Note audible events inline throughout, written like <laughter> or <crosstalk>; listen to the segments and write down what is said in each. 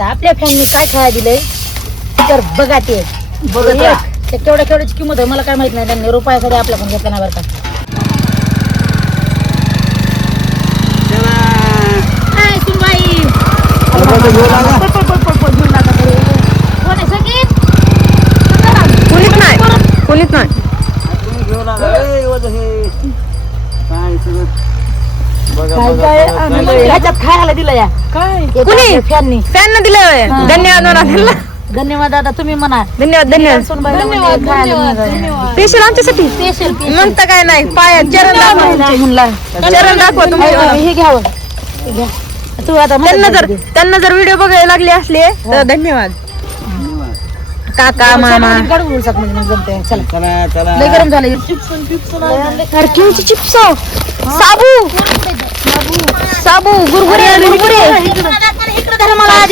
आता आपल्या फॅननी काय खायला दिलंय? तर बघा ते. बघत राहा. एक, ते केवढ्या केवढ्याची किंमत आहे मला काय माहीत नाही. त्यांनी रुपयासाठी आपल्याकडून घेतला नाही बरं का. काय सुनबाई. पळ, पळ, पळ, पळ, पळ, घेऊन टाका तरी. कोण आहे संगीत? कोणीच नाही. कोणीच नाही. काय काय आणलंय? ह्याच्यात खायला दिलं या. काय? हे कुणी? आपल्या फॅननी? त्यांना दिलं हा. धन्यवाद म्हणा त्यांना. धन्यवाद दादा तुम्ही म्हणा. धन्यवाद धन्यवाद. सुनबाईला म्हणजे. स्पेशल आमच्यासाठी. स्पेशल म्हणता काय नाही पाया चरण दाखवा. चरण दाखवा तुमच्या हे घ्यावं हे घ्या. तू आता त्यांना जर. त्यांना जर व्हिडिओ बघायला लागले असले तर धन्यवाद. चला लय गरम झालं अरे केळीची चिप्स साबू. साबू गुरगुरे गुरगुरे.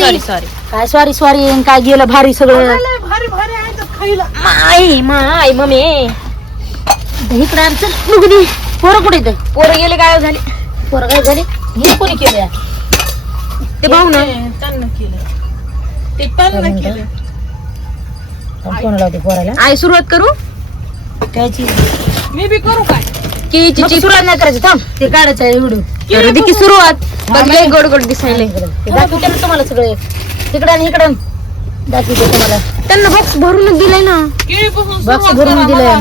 सॉरी सॉरी काय सॉरी सॉरी काय गेलं भारी सगळं? माई माई मम्मी. इकडे आमचं लुगडी पोरं कुठे पोरं गेले काय झाली. पोरं काय झाली? हे कोणी केलं ते भाऊ ना? कोण लावते पोराला. आई सुरुवात करू? कायची केळीची नको चिप्स सुरुवात नाही करायची थांब. ते काढायचं आहे व्हिडिओ करू दे की सुरुवात. बघ लय गोड गोड दिसायले. ते दाखवते ना तुम्हाला सगळे. तिकडं आणि इकडं. दाखवते तुम्हाला. त्यांना बॉक्स भरूनच दिलाय ना. बॉक्स भरून दिलंय.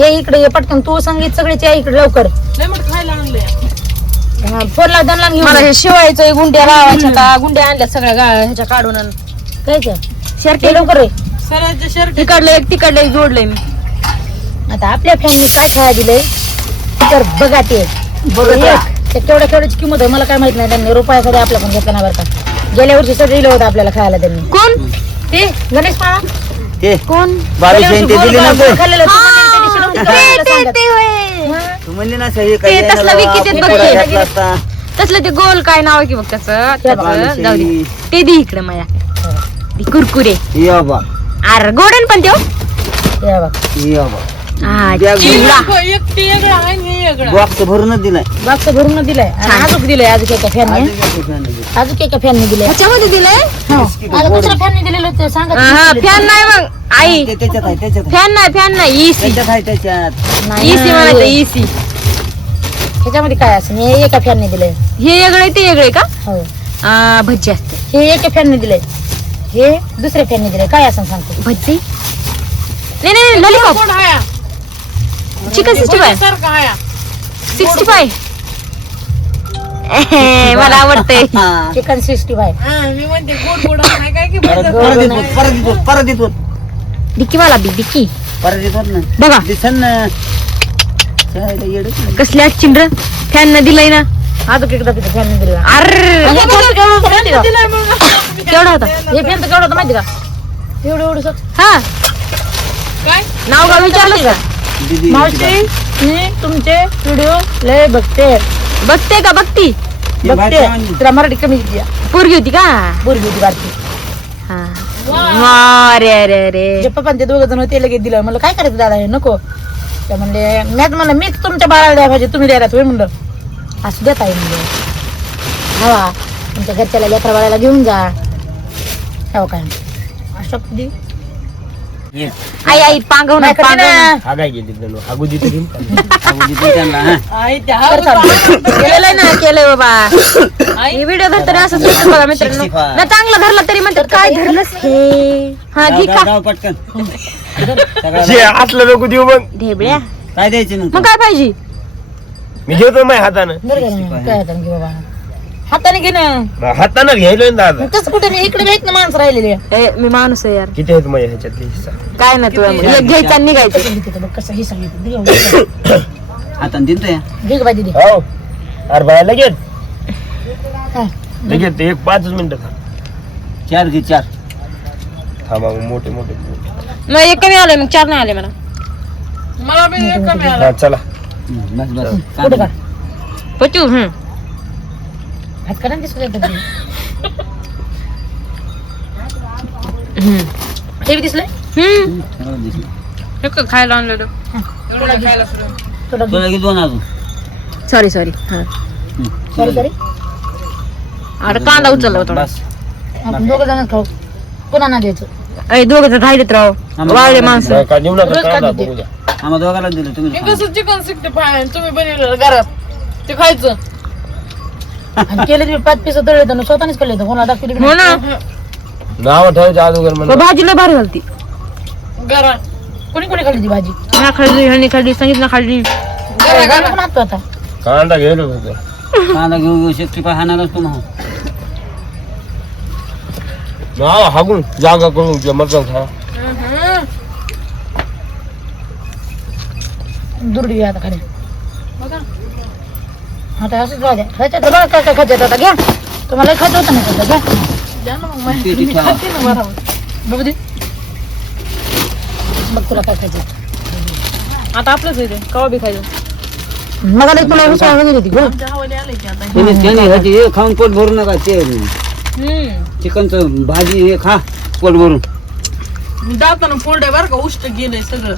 ये इकडे ये पटकन. तू संगीत सगळेच या इकडे लवकर. हा, फोन लाव त्यांना घेऊन मला. हे शिवायचं गुंड्या लावायच्या का? गुंड्या आणल्या सगळ्या गा ह्याच्या काढून आण. काय ते? शर्ट ते लवकर ये तिकडलं एक तिकडलं एक जोडलंय मी आता आपल्या फॅननी काय खायला दिलंय तर बघा ते एक, राहा. ते केवढ्या केवढ्याची किंमत आहे मला काय माहीत नाही त्यांनी रुपयासाठी आपल्याकडून घेतला नाही बरं का गेल्या वर्षी सगळं दिलं होतं आपल्याला खायला त्यांनी कोण ते गणेश पाळा ते कोण बावीस गेल्या जयंती दिली ना गोल पण खाल्लेलं होतं. म्हणून त्या दिवशी नव्हतं ते- खायला ते- सांगत. ते होय. हा. तू म्हणली ना सही काही ते तसलं विकीत बघ ते. घातला असता तसलं ते गोल काय नाव आहे की बघ त्याचं त्याचं बावीस जाऊ दे जयंती. ते दे इकडे माया कुरकुरे ये बा अरे गोडन पण त्यो हे बघ ये बा हा, द्या चिवडा. बॉक्स भरूनच दिलाय बॉक्स भरून दिलाय आणि. अजून दिलंय अजून एका फॅनने? अजून एका फॅनने दिलंय ह्याच्यामध्ये दिलंय आता दुसऱ्या फॅनने दिलेलं होतं सांगा हा फॅन नाही मग आई ते त्याच्यात आहे त्याच्यात आहे फॅन नाही फॅन नाही इसी त्याच्यात आहे त्याच्यात नाही इसी म्हणायचं इसी ह्याच्यामध्ये काय असं हे एका फॅनने दिलंय हे वेगळं ते वेगळं आहे का हो आ, भज्जी असते हे एका फॅनने दिलंय हे दुसऱ्या फॅनने दिलंय काय असं सांगतो? भज्जी नाही नाही lollipop chicken sixty five sixty five मला आवडतंय. <laughs> हा. चिकन सिक्स्टी फाय परत परत येतो परत येतो परत येतो. डिक्की मला बी डिक्की. परत येतो ना. बघा. दिसन ना? कसल्या चिंड्र? फॅन न दिलंय ना. अजून एकदा तिथं फॅनने दिलं अर हे फॅन केवढं होतं हे फॅन तर केवढं होतं माहिती का एवढं एवढं हा नाव का विचारलं का मावशी मी तुमचे व्हिडिओ लय बघते बघते का बघती ते बघते. तिला मराठी कमी द्या पोरगी होती का बोरगी होती बारकी हा अरे अरे अरे जे पप्पा ते दोघं जण ते लगेच दिलं म्हणलं काय करायचं दादा हे नको ते म्हणले मॅच म्हणलं मीच तुमच्या बाळाला द्या पाहिजे तुम्ही द्यायला तुम्ही म्हणलं असू देत आहे म्हणलं. हवा तुमच्या घरच्याला लेकरा बाळाला घेऊन जा. हो काय असं कधी ये. आई आई पांगव ना पांगव ना. गेली त्यांना, हा. केलेलं आहे ना केलंय बाबा. हे व्हिडिओ धरताना असंच म्हणतात बघा मित्रांनो. 65. ना चांगलं धरलं तरी म्हणतात काय धरलंस हे? हा गाव- घे गाव- का गाव पटकन. <laughs> सगळं जे असलं नको देऊ मग? ढेबळ्या. काय द्यायचं मग मग काय पाहिजे? मी घेतो माझ्या हातानं? काय हाताने घे बाबा हाताने घे ना हातानं घ्यायलोय ना दादा कसं कुठे इकडे आहेत ना माणसं राहिलेले ए, मी माणूस आहे यार किती आहेत माझ्या ह्याच्यातले हिस्सा काय ना तुला एक घ्यायचा आणि निघायचं कसं ते हे सांगितलं दे. आता दिनतो या घे बाई दीदी हो अरे बाया लगेच हा. लगेच एक पाचच मिनिटं थांब चार घे चार थांबा मग मोठे मोठे. मग एक कमी आलंय मग चार नाही आले मला हा चला हम्म, बस बस कुठं का? पचू हम्म हात काढा ना दिसू देत हम्म हे. बी दिसलंय? हम्म सगळं दिसलं. हे. का खायला आणलेलं तुला तुला घे दोन अजून. सॉरी सॉरी हा. हम्म. सॉरी सॉरी अरे कांदा उचलला होता. बस. आपण दोघं जण खाऊ. द्यायचं. अरे दोघं जण राहिलेत राव. वाळले माणसं. का देऊ नका रोज कांदा खाते. बघू द्या. आम्हाला दोघाला दिलं तुम्ही. कसं चिकन सिक्स्टी फाय तुम्ही बनवलं घरात. ते खायचं. आणि केले तुम्ही पाच पिस केले कोणाला दाखवली हो ना. नाव ठेवायचं अगोदर म्हणलं. भाजी लय भारी घालती. घरात. कोणी कोणी खाल्ली ती भाजी? खाल्ली ह्यानी खाल्ली संगीतला खाल्ली. घरात पण आणतो आता? कांदा घ्यायला होतं कांदा घेऊ घेऊ शेती पाय हाणारच तू मग. नाव हागून जागा करून मटण खा. दुर्डी आता खाली आता असंच राहू द्या. खायचं तर बघा काय काय खायचं आता. घ्या. तुम्हाला खायचं होतं ना घ्या. पेटी ठेवा बघू दे. बघ तुला काय खायचं आता आपलंच आहे ते. कवा बी खायचं. मग आलं तुला उसळ वगैरे होती. गो हे खाऊन पोट भरू नका ते. चिकनचं भाजी हे खा पोट भरून. जाताना फोल्ड बरं का उष्ट गेलंय सगळं.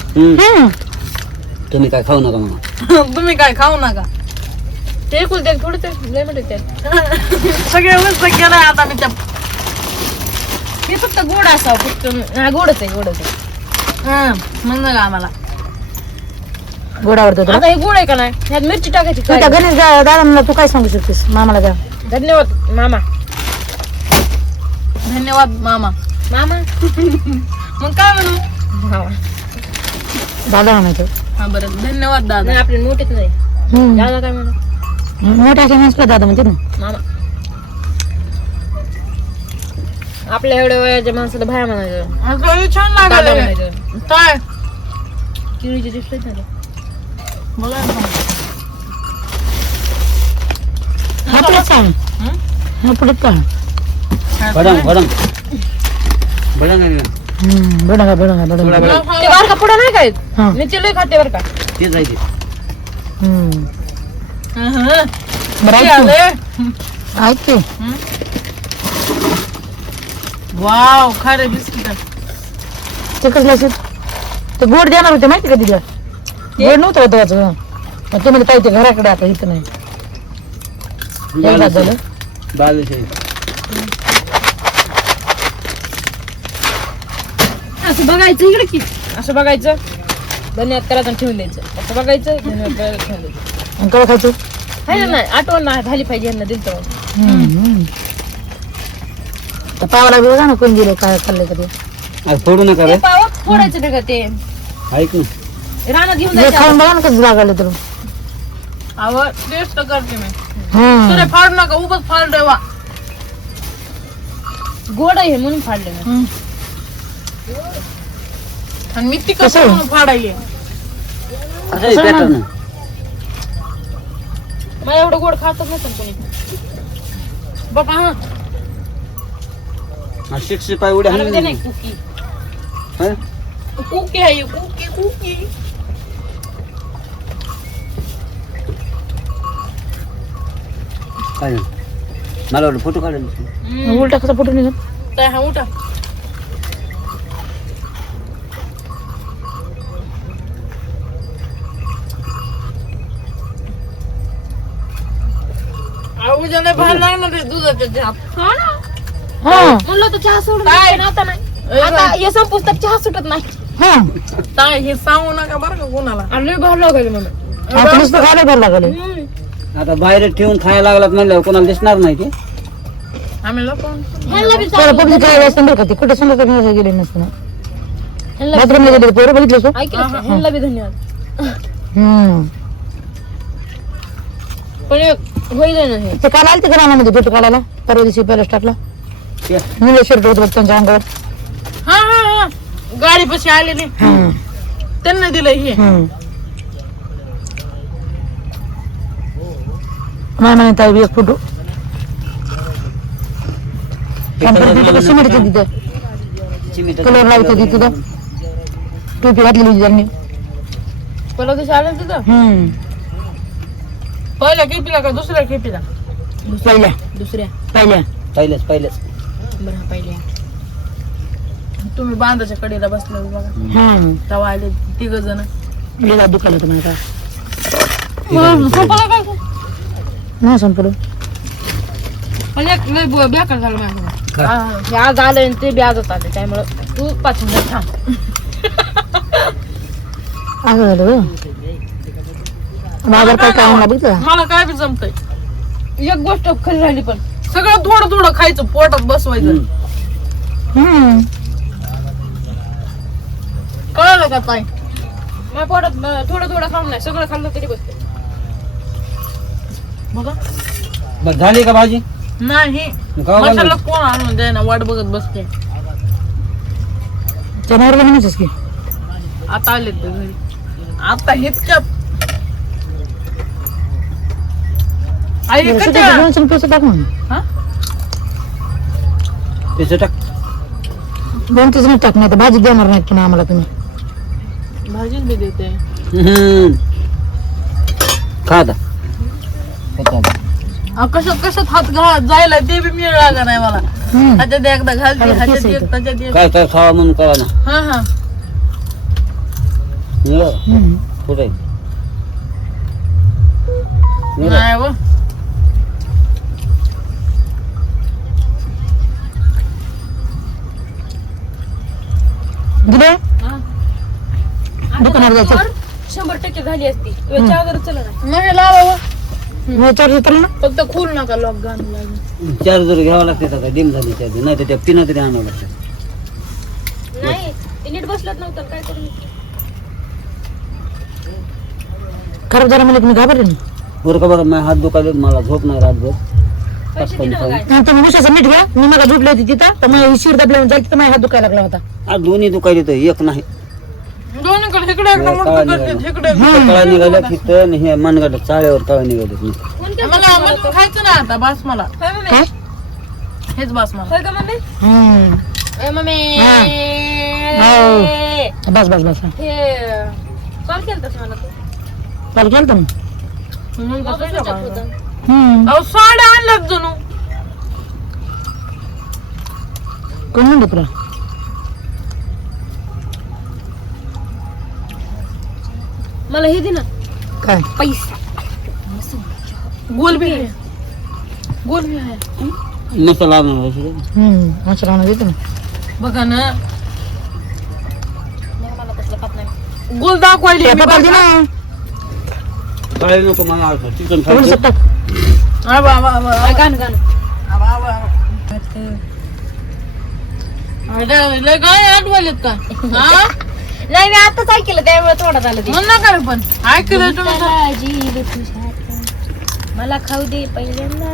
तुम्ही काय खाऊ नका म्हणा. <laughs> तुम्ही काय खाऊ नका. ते कुलते थोडे ते लय म्हणते ते. <laughs> सगळे मस्त केलंय आता मी त्या हे फक्त गोड असावं फक्त हा गोडच आहे गोडच आहे. हा म्हणलं का आम्हाला. गोड आवडतो तुला? आता हे गोड आहे का नाही? ह्यात मिरची टाकायची तू त्या काय? गणेश दा- दादांना तू काय सांगू शकतेस? मामाला द्या धन्यवाद मामा. धन्यवाद मामा. मामा? <laughs> मग काय म्हणू? दादा म्हणायचं. हा बरं. धन्यवाद दादा. आपले मोठेच नाही. हम्म. दादा काय म्हणू मोठ्या दादा म्हणते ना. मामा. आपल्या एवढ्या वयाच्या माणसाला बाहेर म्हणायचं. छान म्हणायचं. काय? ना. हा सांग हा? सांग भडंग भडंग भडंग आहे का? बडंगा बडंगा बडंगा थोडा भडंग ते बारका पुढं नाही काय हा. मी ते लय खाते बरं का. तेच आहे ते. हम्म. बरं ऐक तू. ऐक ते. वाव खरे बिस्किट. ते कसलं असेल ते गोड देणार होते माहिती का तिथं गोड नव्हतं होतं वाचं. मग ते म्हणजे ते घराकडे आता इथं नाही. एकदा झालं. बावीस असं बघायचं इकडे की. असं बघायचं. धन्यवाद करायचं ठेवून द्यायचं. असं बघायचं धन्यवाद करायचं ठेवून द्यायचं. आणि खायचं. आहे ना आठवण ना झाली पाहिजे यांना दिलं तर हम्म. त्या पावाला बी बघा ना कोण दिलं काय खाल्लंय का ते? आज फोडू नका रे. पाव फोडायचं नाही का ते. ऐक ना. रानात घेऊन हे जायचं खाऊन बघा ना कसं लागलं तर. अहो टेस्ट करते मी. हम्म. तुला फाडू नका वा. गोड आहे म्हणून फाडले मी. आणि मी ती कसं? आहे? फाडायली असं आहे pattern. मला एवढं गोड खातच नसेल कोणी. बाबा हा. हा शिक्षी पाय उड्या मला ते हाणून नाही कुकी. हा? कुकी आहे कुकी कुकी. काय झालं? मला वाटलं फोटो काढायला. उलटा कसा फुटून निघत काय हा उठा. उद्याला बाहेर लागणार आहे चहा हा म्हणलं तर चहा सोडून काय? नाही. आता हे संपूस तर चहा सुटत नाही. हा. काय हे सांगू नका बरं का कोणाला. आणि बाहेर लागायला म्हणून आता नुसतं खायला घाल लागले. आता बाहेर ठेवून खायला लागलात म्हणल्यावर कोणाला दिसणार नाही ते. आम्ही लोक पबजी असतं बरं का ते. कुठे गेले नसतं गेले पोरं? बघितलं सो ह्यांना बी धन्यवाद. हम्म. पण एक होईल ना हे. ते काल आलते का रानामध्ये फोटो काढायला. परवा दिवशी पॅलेस टाकला. ते- मुलं शर्ट होत बघ त्यांच्या अंगावर. हा हा हा. गाडी पशी आलेली हम्म. त्यांना दिलं हे. हम्म. मामाने ताई एक फोटो. सिमेंटचं तिथं? चिमिटं- कलर लावतो तिथं. टोपी घातलेली होती त्यांनी. पहिला दिवशी आलं तिथं? हम्म. पहिल्या खेपीला का दुसऱ्या खेपीला पहिल्या. दुसऱ्या. पहिल्या. पहिलेच पहिलेच बरं हा पहिल्या. तुम्ही बांधाच्या कडेला बसले बघा. तेव्हा आले तिघ जण. लिहा दुखायला मला संपलं काय? नाही संपलं. पण एक लय बु- बेकार झालं? हा, हे आज आलं आणि ते बी आजच आले त्यामुळं तू पाच मिनिट थांब. असं झालं होय. बाजार काय काय आणला बघितलं मला काय बी जमतंय. एक गोष्ट खरी राहिली पण. सगळं थोडं थोडं खायचं पोटात बसवायचं. हम्म. हम्म. कळलं का ताई? माझ्या पोटात थोडं थोडं खाऊन नाही सगळं खाल्लं तरी बसते. बघा. बस झाली का भाजी? नाही. गाव मसाला कोण आणून द्या ना वाट बघत बसते. जनावर म्हणायचंच की? आता आले ते घरी. आता इतक्यात आई कच्च्या- त्याचं दोन चमचे असं टाक म्हणून हा? त्याचं टाक दोन तीन मिनिट टाक नाही तर भाजी देणार नाहीत पुन्हा आम्हाला तुम्ही भाजीच बी देते. खा आता. अहो, कशात कशात हात घा जायला ते बी मिळ लागा नाही मला हम्म. एकदा घालते अरे, एक. त्याच्यात एक काय काय खावा म्हणून कळा ना हा हा. हम्म. कुठे. नाही व दिले? दुकानावर जायचं. शंभर टक्के झाली असती. चहा चला नाही लावा चार्ज येतो ना. फक्त खूल नका लॉक घालून चार्जर घ्यावा लागते आता डिम झाली चार्जर नाही तर त्या पिना तरी आणावं लागतं. नाही ते नीट बसलत नव्हतं काय करू खराब झाला म्हणजे तुम्ही घाबरले ना. बरं का बरं माझे हात दुखायले मला झोप नाही रातभर. हा, तुम्ही विषयाचं नीट घ्या. मी मला झोपली होती तिथं. तर माझी शिर दाबल्या जायची तर माझ्या हात दुखायला लागला होता. आज दोन्ही दुखायले तर एक नाही. दोन्हीकडे इकडे एकदा कळा मोठं निघाला. करते इकडे कळा निघाल्या तिथं आणि हे मनगट चाळ्यावर कळा निघाले मला मला खायचं ना आता बास मला. काय हेच बास मला. हम्म. हा. हो. बस बस बस कॉल केलतास मला तू? चालू केलं ना म्हणून तर तुझ्या बाजूला. हम्म. अहो साड्या आणल्यात जणू. कोण म्हणलं तुला? मला हे दे ना. काय? पैसा. गोल भी आहे. गोल भी आहे मसाला आणून घालायचा. हम्म मच्छर आणून देतो ना. बघा ना गोल दाखवायली त्या पप्पाला दे ना. काय नको मला चिकन खायचं? टाक गाण गाण. आठवलेत का? हा? नाही मी आताच ऐकलं त्यामुळे थोडं झालं ते. म्हण ना काय पण? ऐकलं तुम्ही मला खाऊ दे पहिल्यांदा.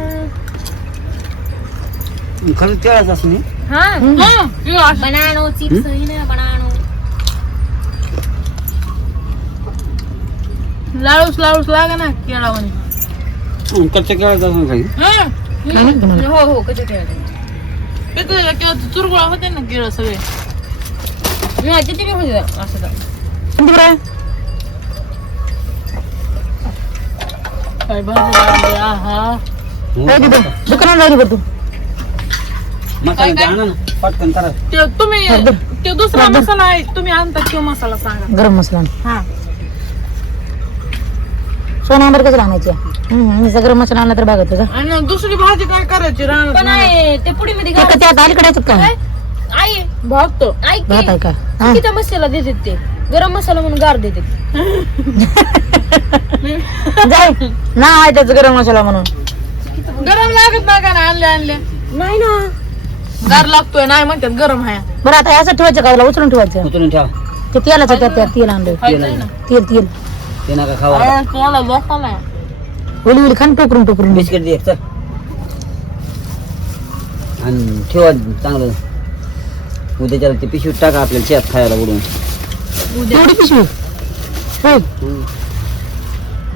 खरंच हा. हं, हे असं. बनानो चिप्स ना बनानो लाळूस लाळूस लागा ना केळावानी. कच्च्या केळाचं असं काही? हं. हो हो कधी ठेवायचं किती किंवा चुरगुळा होते ना केळ सगळे. बी होते असं तर. किती बरं. आहे? काय भाजी लागली, आहा हो. दुकानात बरं तू. मसाला ते आणा ना. पटकन करा. ते तुम्ही. ते दुसरा मसाला आहे तुम्ही आणता तो मसाला सांगा. गरम मसाला हा. सोना आंबर कसं आणायची? हम्म मी गरम मसाला आणला तर बघा तुझा. आणि दुसरी भाजी काय करायची पण राहणार आहे ते पुडीमध्ये ते का त्यात अलीकडे काय? आई ऐक भात की, आहे का? हा. किती मसाला देतात ते? गरम मसाला म्हणून गार देतात. <laughs> जाय ना आहे त्याचं गरम मसाला म्हणून. गरम लागत नाही का ना आणले आणले नाही ना. गार लागतोय नाही म्हणतात गरम आहे. बरं आता असं ठेवायचं का? उचलून ठेवायचं? उचलून ठेवा. ते तेलाचं त्यात त्यात तेल आणलं तेल तेल. ते नका खावा तुम्हाला बसा नाही. ओली ओली खान टोकरून टोकरून. बिस्किट दे एक, चल. आणि ठेवा चांगलं. उद्याच्याला ते पिशवीत टाका आपल्याला शेत खायला उडून तेवढी पिशवी? होय.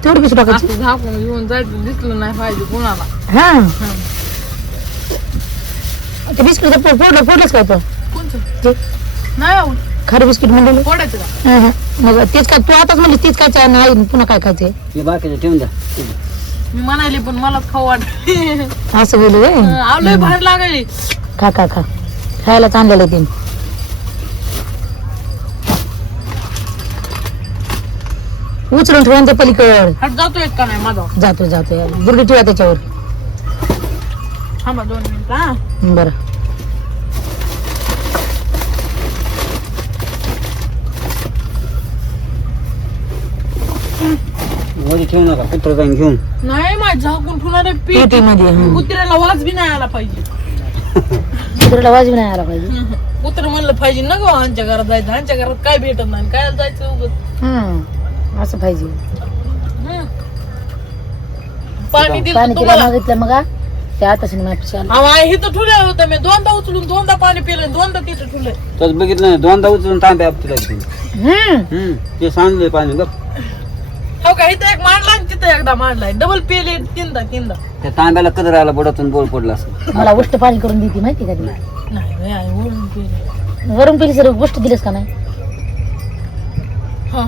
तेवढी पिशवी टाकायची? असं झाकून घेऊन जायचं दिसलं नाही पाहिजे कोणाला. हा. ते बिस्किट फोडलं फोडलंच काय कोणचं? ते नाही खरं बिस्किट म्हणलं फोडायचं का? मग तेच काय तू आताच म्हणजे तेच काय नाही पुन्हा काय खायचंय? हे बाकीचं ठेवून द्या. मी म्हणाली पण मला खाऊ वाटते असं बोलू व्हय. आवलंय भारी लागली खा खा खा. खायलाच आणलेलं आहे ते उचलून ठेवा ते पलीकड. हात जातोय का नाही माझा. जातो जातो बुरडी ठेवा त्याच्यावर. थांबा दोन मिनिटं हा. बरं. मध्ये ठेवू नका कुत्र जाईन घेऊन. नाही माझं झाकून ठेवणार पीठ पेटीमध्ये हं. कुत्र्याला वाज बी नाही आला पाहिजे. कुत्र्याला वाजवी नाही आला पाहिजे. कुत्र म्हणलं पाहिजे ना गो आमच्या घरात जायचं आमच्या घरात काय भेटत नाही काय जायचं उगाच. हं. असं पाहिजे. हं. पाणी दिलं तिला मागितलं मग हा? आताच इथं ठुले होतं मी दोनदा उचलून दोनदा पाणी पिलं दोनदा तिथं ठुले. तस बघितलं नाही दोनदा उचलून तांबे आपल्याला घेऊन हम्म हम्म ते सांगले पाणी बघ. हो का? इथं एक मांडला तिथं एकदा मांडलाय डबल पेले तीनदा तीनदा. त्या तांब्याला कदर आला बुडातून बोल पडला असं. मला उष्ट पाणी करून देते माहिती का तुला? नाही बाई, आई वरून पेले वरून पिली सर गोष्ट दिलीस का नाही? हा.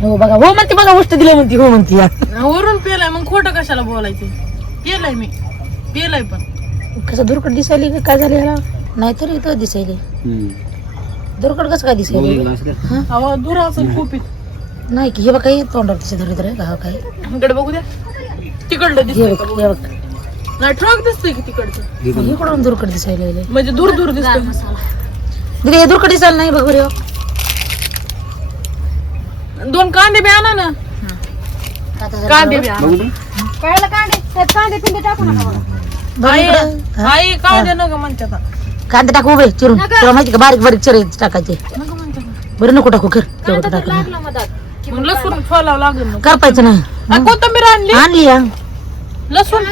हो बघा हो म्हणते बघा गोष्ट दिली म्हणते हो म्हणते. या. वरून पेलाय मग खोटं कशाला बोलायचं? पेलाय मी. पेलाय पण. कसं दुर्कट दिसायली का? काय झालं याला? नाहीतर इथं दिसायली. हम्म. दुर्कट कसं काय दिसायली? बघितलं असं का? अहो धुर असं खूप नाही की हे बघा हे तोंडावर तिच्या का काय. इकडे बघू द्या. तिकडलं हे दिसतंय का बघ? बघू. हे बघ. नाही ट्रक दिसतोय की तिकडचं? हे दिसायला लागले म्हणजे दूर दूर दिसतोय. दिदी हे दुर्कट दिसायला नाही बघ बरं दोन कांदे बी आणा ना. कांदे बी आणा. बघू दे. कळलं कांदे? त्यात कांदे टाकू नका मला बघ आई इकडं. हा? आई कांदे नका म्हणतात कांदे टाकू उभे चिरून. तुला माहिती का बारीक बारीक चिरे टाकायचे. बरं नको टाकू कर. तेवढं टाकू लागलं मधात. मग लसूण फोलावं लागेल ना. करपायचं नाही. कोथिंबीर आणली? आणली या लसूण